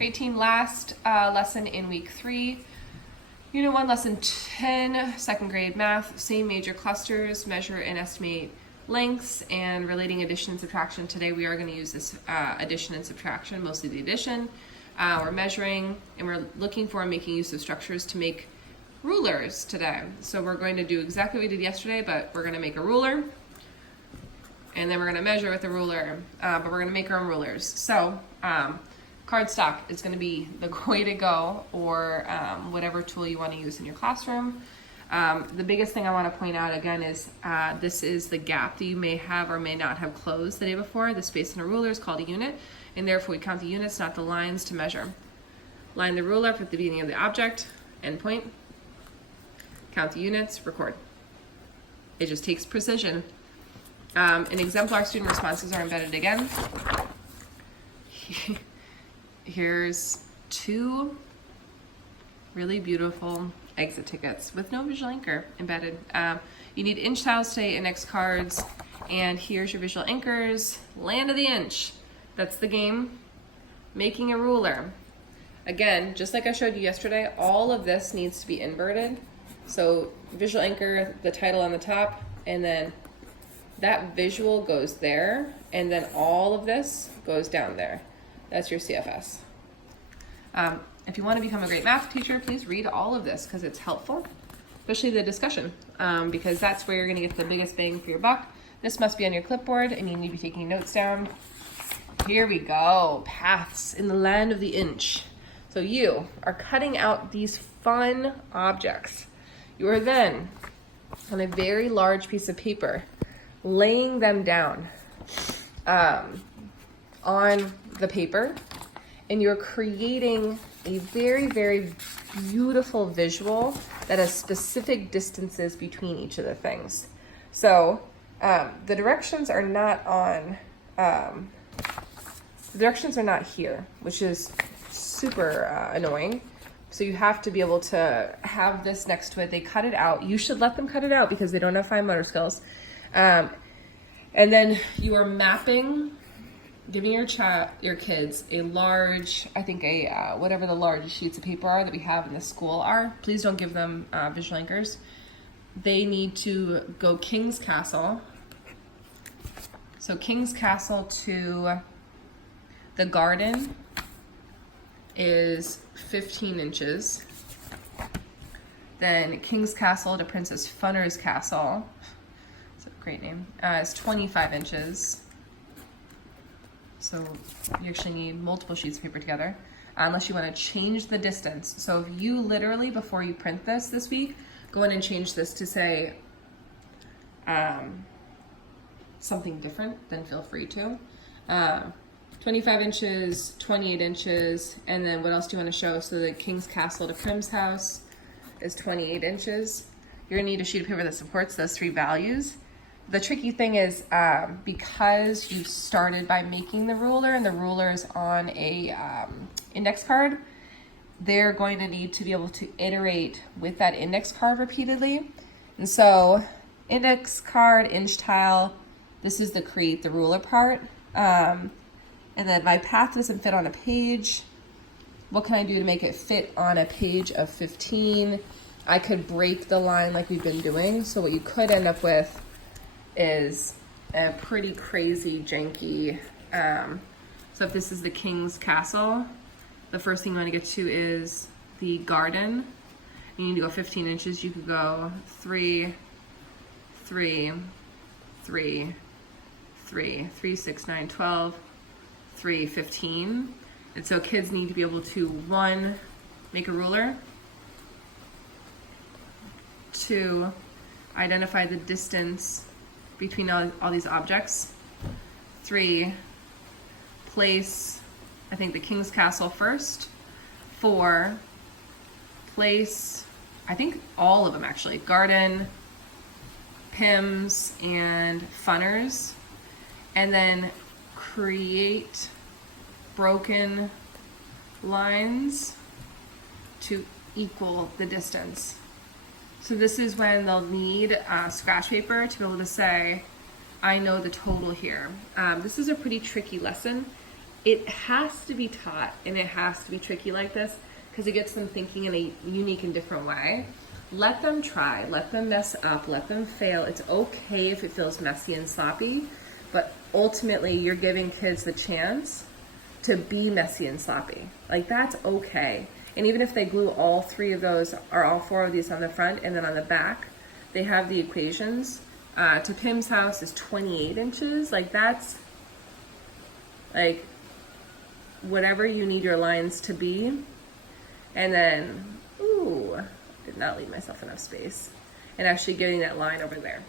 Great team. Last lesson in week 3. Unit 1, lesson 10, second grade math. Same major clusters, measure and estimate lengths, and relating addition and subtraction. Today we are going to use this addition and subtraction, mostly the addition. We're measuring and we're looking for and making use of structures to make rulers today. So we're going to do exactly what we did yesterday, but we're going to make a ruler. And then we're going to measure with the ruler, but we're going to make our own rulers. So cardstock is going to be the way to go, or whatever tool you want to use in your classroom. The biggest thing I want to point out again is this is the gap that you may have or may not have closed the day before. The space in a ruler is called a unit, and therefore we count the units, not the lines, to measure. Line the ruler up at the beginning of the object, end point. Count the units, record. It just takes precision. And exemplar student responses are embedded again. Here's 2 really beautiful exit tickets with no visual anchor embedded. You need inch tiles today, index cards, and here's your visual anchors. Land of the inch. That's the game. Making a ruler. Again, just like I showed you yesterday, all of this needs to be inverted. So visual anchor, the title on the top, and then that visual goes there, and then all of this goes down there. That's your CFS. If you want to become a great math teacher, please read all of this because it's helpful, especially the discussion, because that's where you're going to get the biggest bang for your buck. This must be on your clipboard, and you need to be taking notes down. Here we go. Paths in the land of the inch. So you are cutting out these fun objects. You are then, on a very large piece of paper, laying them down on the paper, and you're creating a very, very beautiful visual that has specific distances between each of the things. So the directions are not on, the directions are not here, which is super annoying. So you have to be able to have this next to it. They cut it out. You should let them cut it out because they don't have fine motor skills. And then you are mapping, giving your kids a large, I think whatever the largest sheets of paper are that we have in the school are. Please don't give them visual anchors. They need to go King's Castle. So King's Castle to the garden is 15 inches. Then King's Castle to Princess Funner's Castle, great name, is 25 inches. So you actually need multiple sheets of paper together, unless you want to change the distance. So if you literally, before you print this week, go in and change this to say something different, then feel free to. 25 inches, 28 inches, and then what else do you want to show? So the King's Castle to Prim's house is 28 inches. You're going to need a sheet of paper that supports those 3 values. The tricky thing is because you started by making the ruler, and the ruler is on a index card, they're going to need to be able to iterate with that index card repeatedly. And so index card, inch tile, this is the create the ruler part. And then my path doesn't fit on a page. What can I do to make it fit on a page of 15? I could break the line like we've been doing. So what you could end up with is a pretty crazy janky, so if this is the King's Castle, the first thing you want to get to is the garden. You need to go 15 inches. You could go 3, 3, 3, 3, 3, 6, 9, 12, 3, 15. And so kids need to be able to, 1, make a ruler, 2, identify the distance between all these objects, 3, place, I think, the King's Castle first, 4, place, I think all of them actually, garden, Pims, and Funners, and then create broken lines to equal the distance. So this is when they'll need scratch paper to be able to say, I know the total here. This is a pretty tricky lesson. it has to be taught and it has to be tricky like this because it gets them thinking in a unique and different way. Let them try, let them mess up, let them fail. It's okay if it feels messy and sloppy, but ultimately you're giving kids the chance to be messy and sloppy. Like, that's okay. And even if they glue all three of those or all four of these on the front and then on the back, they have the equations. To Pim's house is 28 inches. Like, that's like whatever you need your lines to be. And then, ooh, did not leave myself enough space. And actually getting that line over there.